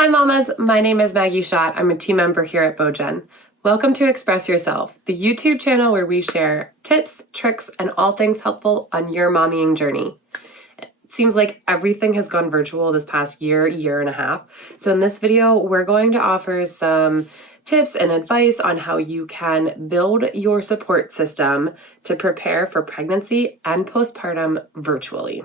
Hi mamas, my name is Maggie Schott. I'm a team member here at BeauGen. Welcome to Express Yourself, the YouTube channel where we share tips, tricks, and all things helpful on your mommying journey. It seems like everything has gone virtual this past year and a half. So in this video, we're going to offer some tips and advice on how you can build your support system to prepare for pregnancy and postpartum virtually.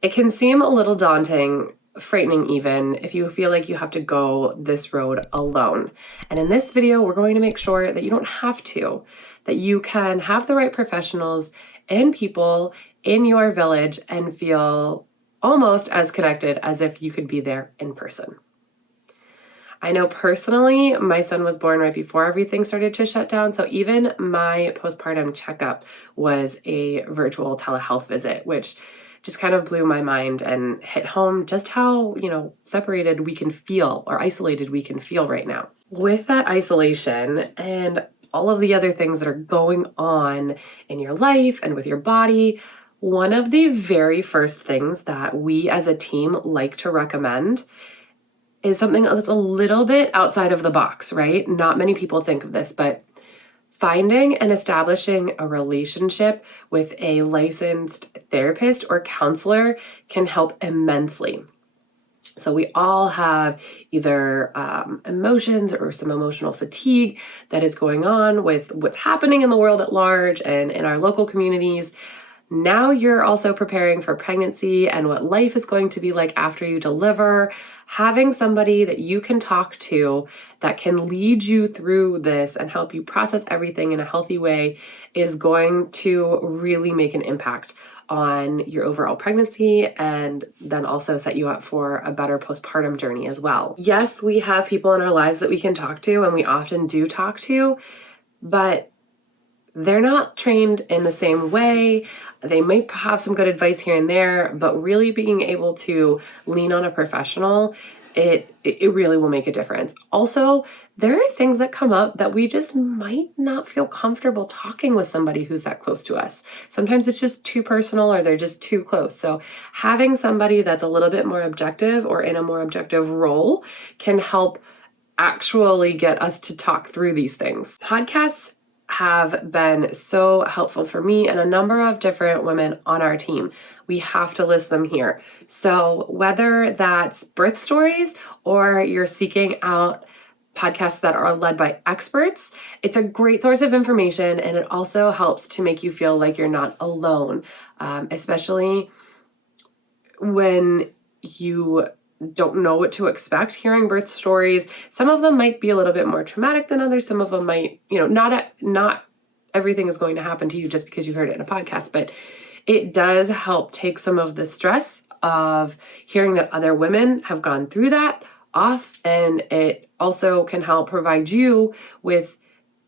It can seem a little daunting, frightening even, if you feel like you have to go this road alone. And in this video, we're going to make sure that you don't have to, that you can have the right professionals and people in your village and feel almost as connected as if you could be there in person. I know personally, my son was born right before everything started to shut down, so even my postpartum checkup was a virtual telehealth visit, which just kind of blew my mind and hit home just how, separated we can feel or isolated we can feel right now. With that isolation and all of the other things that are going on in your life and with your body, one of the very first things that we as a team like to recommend is something that's a little bit outside of the box, right? Not many people think of this, but finding and establishing a relationship with a licensed therapist or counselor can help immensely. So we all have either emotions or some emotional fatigue that is going on with what's happening in the world at large and in our local communities. Now you're also preparing for pregnancy and what life is going to be like after you deliver. Having somebody that you can talk to that can lead you through this and help you process everything in a healthy way is going to really make an impact on your overall pregnancy and then also set you up for a better postpartum journey as well. Yes, we have people in our lives that we can talk to, and we often do talk to, but they're not trained in the same way. They might have some good advice here and there, but really being able to lean on a professional, it really will make a difference. Also, there are things that come up that we just might not feel comfortable talking with somebody who's that close to us. Sometimes it's just too personal or they're just too close. So having somebody that's a little bit more objective or in a more objective role can help actually get us to talk through these things. Podcasts have been so helpful for me and a number of different women on our team. We have to list them here. So whether that's birth stories or you're seeking out podcasts that are led by experts, it's a great source of information, and it also helps to make you feel like you're not alone, especially when you don't know what to expect hearing birth stories. Some of them might be a little bit more traumatic than others. Some of them might, not everything is going to happen to you just because you heard it in a podcast, but it does help take some of the stress of hearing that other women have gone through that off, and it also can help provide you with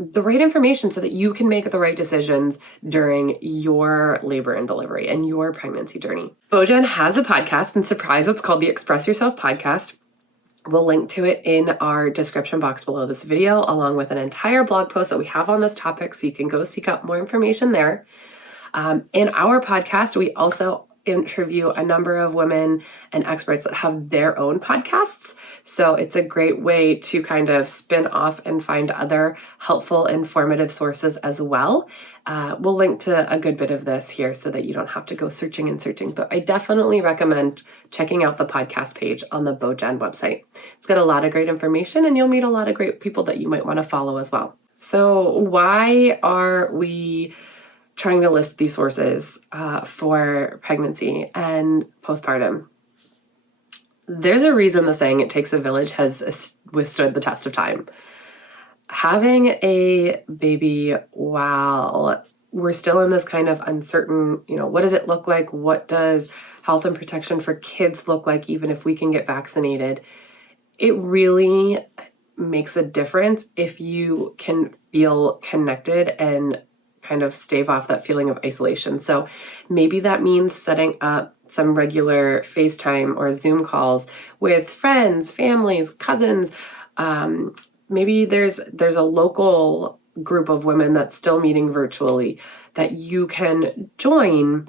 the right information so that you can make the right decisions during your labor and delivery and your pregnancy journey. BeauGen has a podcast, and surprise, it's called the Express Yourself Podcast. We'll link to it in our description box below this video, along with an entire blog post that we have on this topic, so you can go seek out more information there. In our podcast, we also interview a number of women and experts that have their own podcasts. So it's a great way to kind of spin off and find other helpful, informative sources as well. We'll link to a good bit of this here so that you don't have to go searching, but I definitely recommend checking out the podcast page on the BeauGen website. It's got a lot of great information, and you'll meet a lot of great people that you might want to follow as well. So why are we trying to list these sources for pregnancy and postpartum? There's a reason the saying "it takes a village" has withstood the test of time. Having a baby while we're still in this kind of uncertain, what does it look like? What does health and protection for kids look like, even if we can get vaccinated? It really makes a difference if you can feel connected and kind of stave off that feeling of isolation. So maybe that means setting up some regular FaceTime or Zoom calls with friends, families, cousins. Maybe there's a local group of women that's still meeting virtually that you can join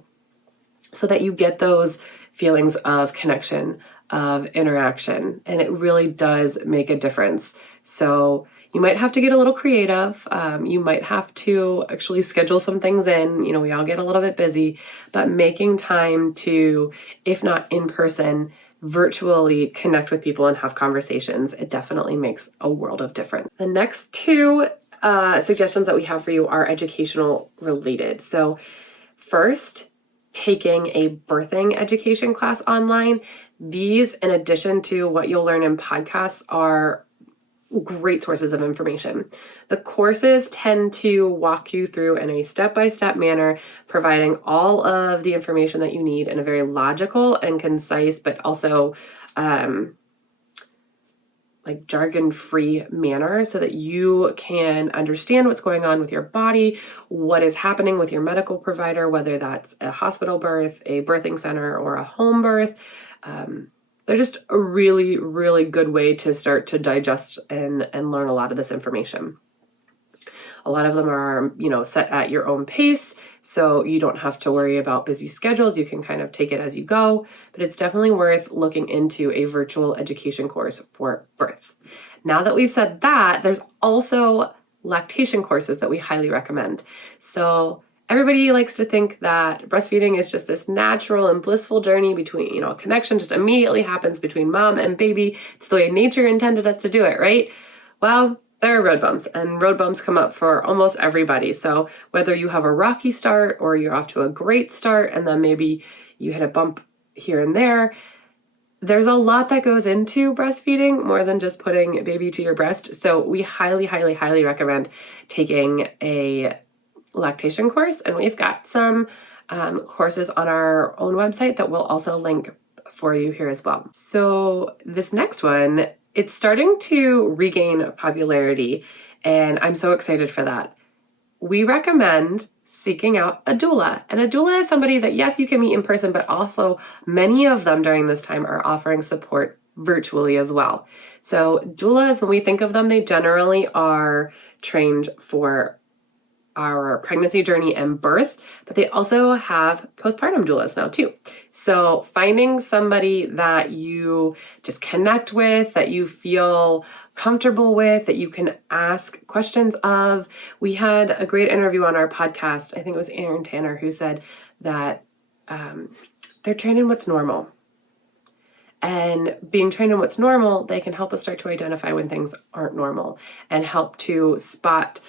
so that you get those feelings of connection, of interaction, and it really does make a difference. So you might have to get a little creative. You might have to actually schedule some things in. You know, we all get a little bit busy, but making time to, if not in person, virtually connect with people and have conversations, it definitely makes a world of difference. The next two suggestions that we have for you are educational related. So first, taking a birthing education class online. These, in addition to what you'll learn in podcasts, are great sources of information. The courses tend to walk you through in a step-by-step manner, providing all of the information that you need in a very logical and concise, but also like jargon-free manner so that you can understand what's going on with your body, what is happening with your medical provider, whether that's a hospital birth, a birthing center, or a home birth. They're just a really, really good way to start to digest and learn a lot of this information. A lot of them are, set at your own pace, so you don't have to worry about busy schedules. You can kind of take it as you go, but it's definitely worth looking into a virtual education course for birth. Now that we've said that, there's also lactation courses that we highly recommend. So everybody likes to think that breastfeeding is just this natural and blissful journey between, a connection just immediately happens between mom and baby. It's the way nature intended us to do it, right? Well, there are road bumps, and road bumps come up for almost everybody. So whether you have a rocky start or you're off to a great start and then maybe you hit a bump here and there, there's a lot that goes into breastfeeding more than just putting a baby to your breast. So we highly, highly, highly recommend taking a lactation course, and we've got some courses on our own website that we'll also link for you here as well. So this next one, it's starting to regain popularity, and I'm so excited for that. We recommend seeking out a doula. And a doula is somebody that, yes, you can meet in person, but also many of them during this time are offering support virtually as well. So doulas, when we think of them, they generally are trained for our pregnancy journey and birth, but they also have postpartum doulas now too. So finding somebody that you just connect with, that you feel comfortable with, that you can ask questions of. We had a great interview on our podcast. I think it was Aaron Tanner who said that they're trained in what's normal. And being trained in what's normal, they can help us start to identify when things aren't normal and help to spot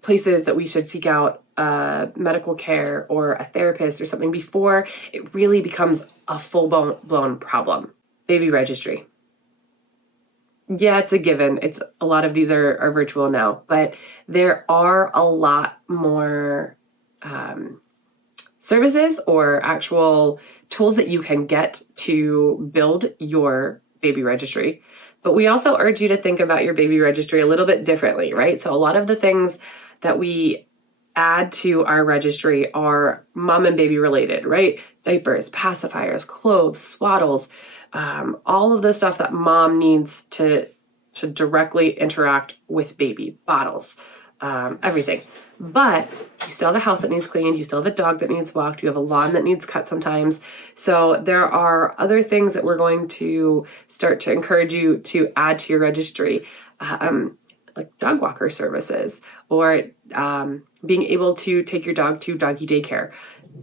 places that we should seek out medical care or a therapist or something before it really becomes a full-blown problem. Baby registry. Yeah, it's a given. A lot of these are virtual now, but there are a lot more services or actual tools that you can get to build your baby registry. But we also urge you to think about your baby registry a little bit differently, right? So a lot of the things that we add to our registry are mom and baby related, right? Diapers, pacifiers, clothes, swaddles, all of the stuff that mom needs to directly interact with baby, bottles, everything. But you still have a house that needs cleaned, you still have a dog that needs walked, you have a lawn that needs cut sometimes. So there are other things that we're going to start to encourage you to add to your registry, like dog walker services, or being able to take your dog to doggy daycare.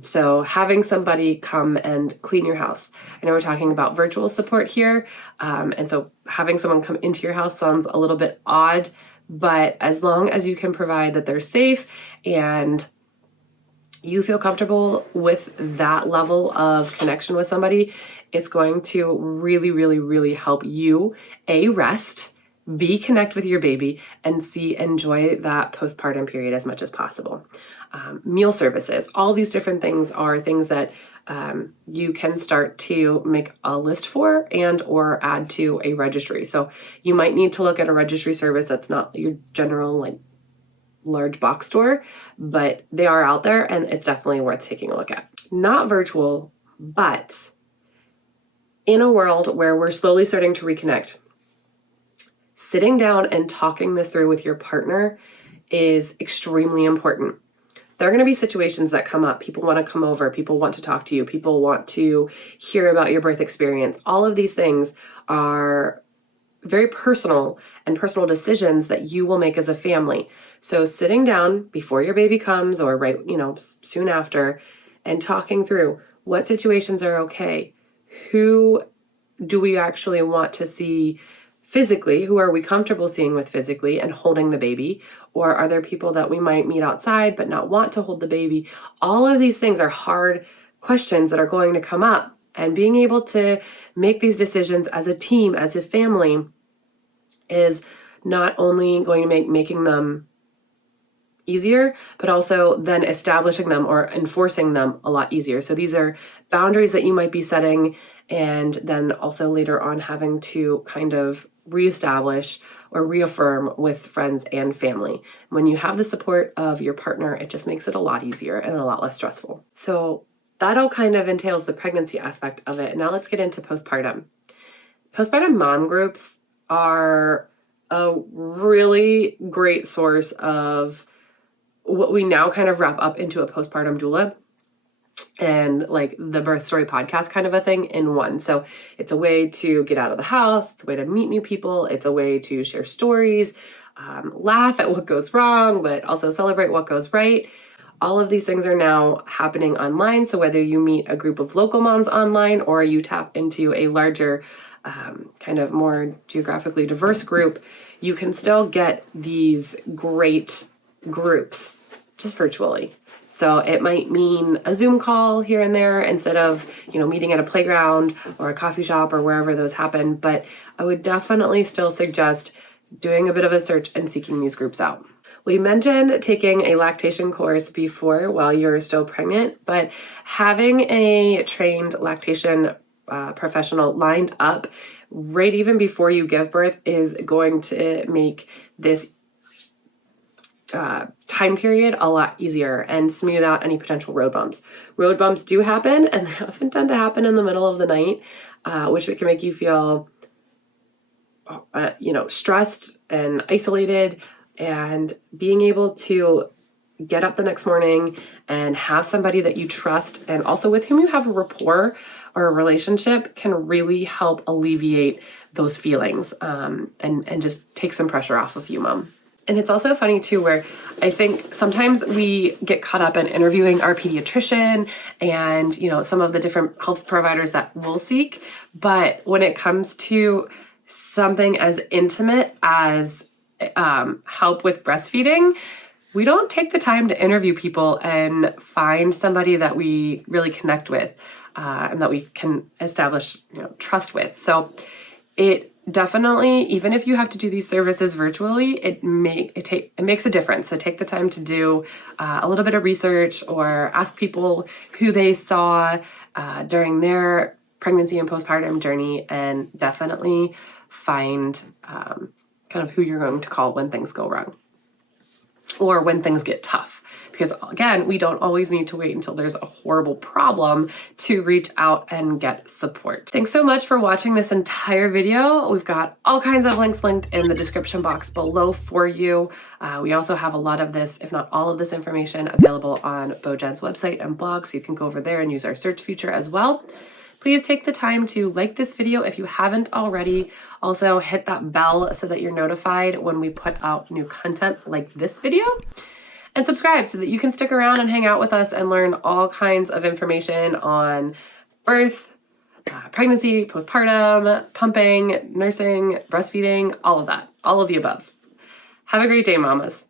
So having somebody come and clean your house. I know we're talking about virtual support here, and so having someone come into your house sounds a little bit odd, but as long as you can provide that they're safe and you feel comfortable with that level of connection with somebody, it's going to really, really, really help you, rest, connect with your baby, and enjoy that postpartum period as much as possible. Meal services, all these different things are things that you can start to make a list for and or add to a registry. So you might need to look at a registry service that's not your general large box store, but they are out there and it's definitely worth taking a look at. Not virtual, but in a world where we're slowly starting to reconnect, sitting down and talking this through with your partner is extremely important. There are going to be situations that come up. People want to come over. People want to talk to you. People want to hear about your birth experience. All of these things are very personal and personal decisions that you will make as a family. So sitting down before your baby comes or right, soon after, and talking through what situations are okay, who do we actually want to see physically, who are we comfortable seeing with physically and holding the baby, or are there people that we might meet outside but not want to hold the baby? All of these things are hard questions that are going to come up, and being able to make these decisions as a team, as a family, is not only going to make making them easier, but also then establishing them or enforcing them a lot easier. So these are boundaries that you might be setting, and then also later on having to kind of reestablish or reaffirm with friends and family. When you have the support of your partner, it just makes it a lot easier and a lot less stressful. So that all kind of entails the pregnancy aspect of it. Now let's get into postpartum. Postpartum mom groups are a really great source of what we now kind of wrap up into a postpartum doula and like the birth story podcast kind of a thing in one. So it's a way to get out of the house. It's a way to meet new people. It's a way to share stories, laugh at what goes wrong, but also celebrate what goes right. All of these things are now happening online. So whether you meet a group of local moms online or you tap into a larger, kind of more geographically diverse group, you can still get these great groups just virtually. So it might mean a Zoom call here and there instead of, meeting at a playground or a coffee shop or wherever those happen. But I would definitely still suggest doing a bit of a search and seeking these groups out. We mentioned taking a lactation course before while you're still pregnant, but having a trained lactation professional lined up right even before you give birth is going to make this time period a lot easier and smooth out any potential road bumps. Road bumps do happen, and they often tend to happen in the middle of the night, which can make you feel, stressed and isolated. And being able to get up the next morning and have somebody that you trust and also with whom you have a rapport or a relationship can really help alleviate those feelings, and just take some pressure off of you, mom. And it's also funny too, where I think sometimes we get caught up in interviewing our pediatrician and, some of the different health providers that we'll seek. But when it comes to something as intimate as help with breastfeeding, we don't take the time to interview people and find somebody that we really connect with, and that we can establish, trust with. So it definitely, even if you have to do these services virtually, it makes a difference. So take the time to do a little bit of research or ask people who they saw during their pregnancy and postpartum journey, and definitely find kind of who you're going to call when things go wrong or when things get tough. Because again, we don't always need to wait until there's a horrible problem to reach out and get support. Thanks so much for watching this entire video. We've got all kinds of links linked in the description box below for you. We also have a lot of this, if not all of this information, available on BeauGen's website and blog, so you can go over there and use our search feature as well. Please take the time to like this video if you haven't already. Also hit that bell so that you're notified when we put out new content like this video. And subscribe so that you can stick around and hang out with us and learn all kinds of information on birth, pregnancy, postpartum, pumping, nursing, breastfeeding, all of that, all of the above. Have a great day, mamas.